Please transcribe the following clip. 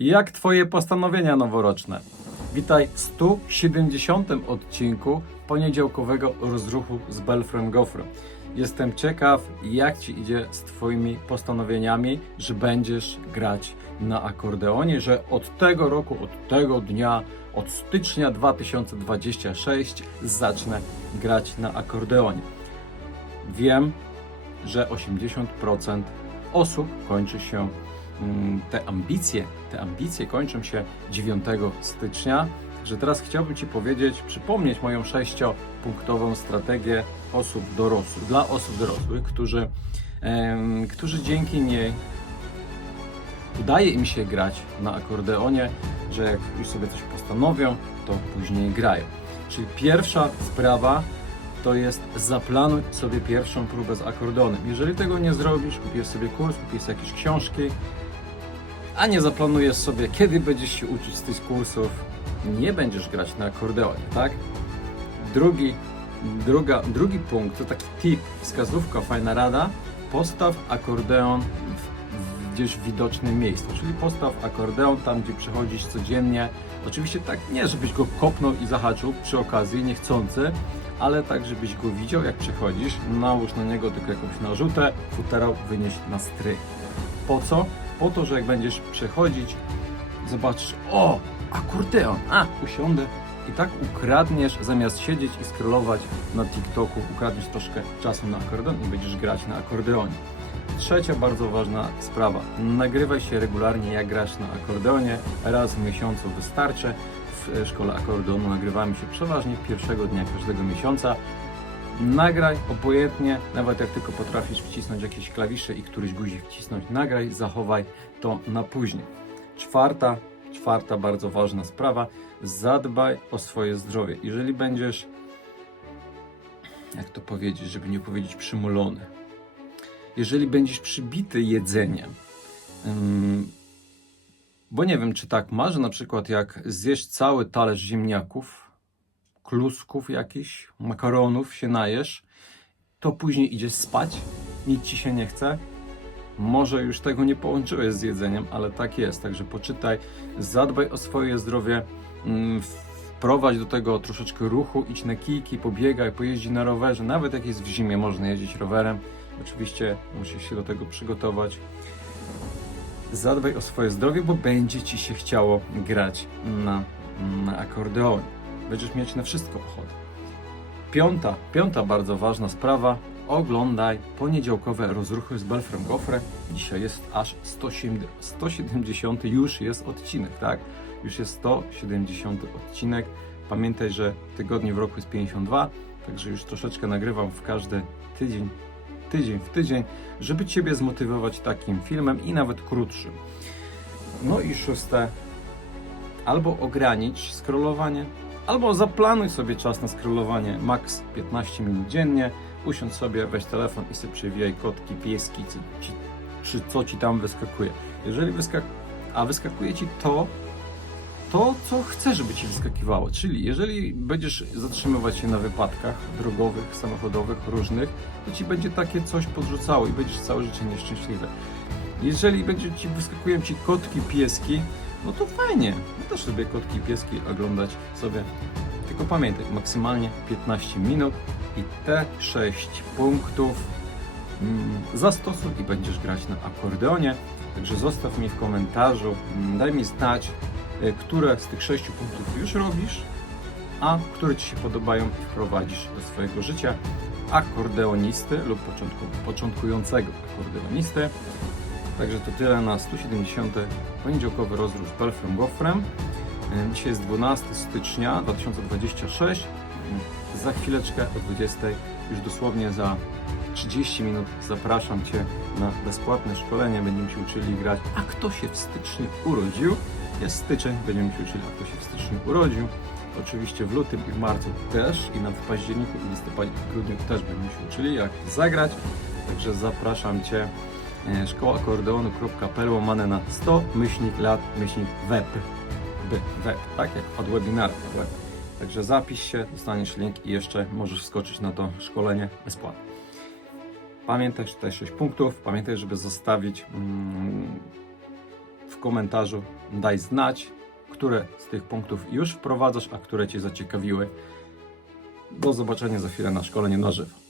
Jak Twoje postanowienia noworoczne? Witaj w 170 odcinku poniedziałkowego rozruchu z Belfrem Gofrem. Jestem ciekaw, jak Ci idzie z Twoimi postanowieniami, że będziesz grać na akordeonie, że od tego roku, od tego dnia, od stycznia 2026 zacznę grać na akordeonie. Wiem, że 80% osób kończy się te ambicje, te ambicje kończą się 9 stycznia. Że teraz chciałbym Ci powiedzieć, przypomnieć moją sześciopunktową strategię osób dorosłych, dla osób dorosłych, którzy, którzy dzięki niej udaje im się grać na akordeonie, że jak już sobie coś postanowią, to później grają. Czyli pierwsza sprawa to jest zaplanuj sobie pierwszą próbę z akordeonem. Jeżeli tego nie zrobisz, kupisz sobie kurs, kupisz jakieś książki, a nie zaplanujesz sobie, kiedy będziesz się uczyć z tych kursów, nie będziesz grać na akordeonie, tak? Drugi, druga, drugi punkt to taki tip, wskazówka, fajna rada. Postaw akordeon w, gdzieś w widocznym miejscu, czyli postaw akordeon tam, gdzie przechodzisz codziennie. Oczywiście tak nie, żebyś go kopnął i zahaczył przy okazji, niechcący, ale tak, żebyś go widział, jak przechodzisz. Nałóż na niego tylko jakąś narzutę, futerał wynieś na strych. Po co? Po to, że jak będziesz przechodzić, zobaczysz, o, akordeon, a, usiądę i tak ukradniesz, zamiast siedzieć i scrollować na TikToku, ukradniesz troszkę czasu na akordeon i będziesz grać na akordeonie. Trzecia bardzo ważna sprawa. Nagrywaj się regularnie, jak grasz na akordeonie. Raz w miesiącu wystarczy. W szkole akordeonu nagrywamy się przeważnie pierwszego dnia każdego miesiąca. Nagraj obojętnie, nawet jak tylko potrafisz wcisnąć jakieś klawisze i któryś guzik wcisnąć, nagraj, zachowaj to na później. Czwarta, czwarta bardzo ważna sprawa, zadbaj o swoje zdrowie. Jeżeli będziesz, jak to powiedzieć, żeby nie powiedzieć przymulony, jeżeli będziesz przybity jedzeniem, bo nie wiem, czy tak masz, na przykład jak zjesz cały talerz ziemniaków, klusków jakichś, makaronów się najesz, to później idziesz spać, nic ci się nie chce. Może już tego nie połączyłeś z jedzeniem, ale tak jest. Także poczytaj, zadbaj o swoje zdrowie, mm, wprowadź do tego troszeczkę ruchu, idź na kijki, pobiegaj, pojeździ na rowerze. Nawet jak jest w zimie, można jeździć rowerem. Oczywiście musisz się do tego przygotować. Zadbaj o swoje zdrowie, bo będzie ci się chciało grać na, na akordeonie. Będziesz mieć na wszystko ochotę. Piąta, piąta bardzo ważna sprawa. Oglądaj poniedziałkowe rozruchy z Belfrem Gofre. Dzisiaj jest aż 170, 170 już jest odcinek, tak? Już jest 170 odcinek. Pamiętaj, że tygodni w roku jest 52, także już troszeczkę nagrywam w każdy tydzień, tydzień w tydzień, żeby Ciebie zmotywować takim filmem i nawet krótszym. No i szóste, albo ogranicz scrollowanie, albo zaplanuj sobie czas na scrollowanie max 15 minut dziennie. Usiądź sobie, weź telefon i sobie przewijaj kotki, pieski, czy, czy, czy co ci tam wyskakuje. Jeżeli wyskak a wyskakuje ci to, to co chcesz, żeby ci wyskakiwało. Czyli jeżeli będziesz zatrzymywać się na wypadkach drogowych, samochodowych, różnych, to ci będzie takie coś podrzucało i będziesz całe życie nieszczęśliwy. Jeżeli będzie ci wyskakują ci kotki, pieski, no to fajnie. No też sobie kotki pieski oglądać sobie. Tylko pamiętaj, maksymalnie 15 minut i te 6 punktów mm, zastosuj i będziesz grać na akordeonie. Także zostaw mi w komentarzu, mm, daj mi znać, y, które z tych 6 punktów już robisz, a które Ci się podobają i wprowadzisz do swojego życia akordeonisty lub początku, początkującego akordeonisty. Także to tyle na 170. poniedziałkowy rozruch z Belfrem Goffrem. E, Dzisiaj jest 12 stycznia 2026. E, Za chwileczkę o 20, już dosłownie za 30 minut zapraszam Cię na bezpłatne szkolenie. Będziemy się uczyli grać, a kto się w styczniu urodził. Jest styczeń, będziemy się uczyli, a kto się w styczniu urodził. Oczywiście w lutym i w marcu też, i nawet w październiku i listopadzie i grudniu też będziemy się uczyli, jak zagrać. Także zapraszam Cię e, szkołaakordeonu.pl łamane na 100 myślnik lat myślnik web. Web, tak jak od webinaru web. Także zapisz się, dostaniesz link i jeszcze możesz wskoczyć na to szkolenie bezpłatnie. Pamiętaj, że tutaj 6 punktów. Pamiętaj, żeby zostawić mm, w komentarzu daj znać, które z tych punktów już wprowadzasz, a które Cię zaciekawiły. Do zobaczenia za chwilę na szkoleniu na żywo.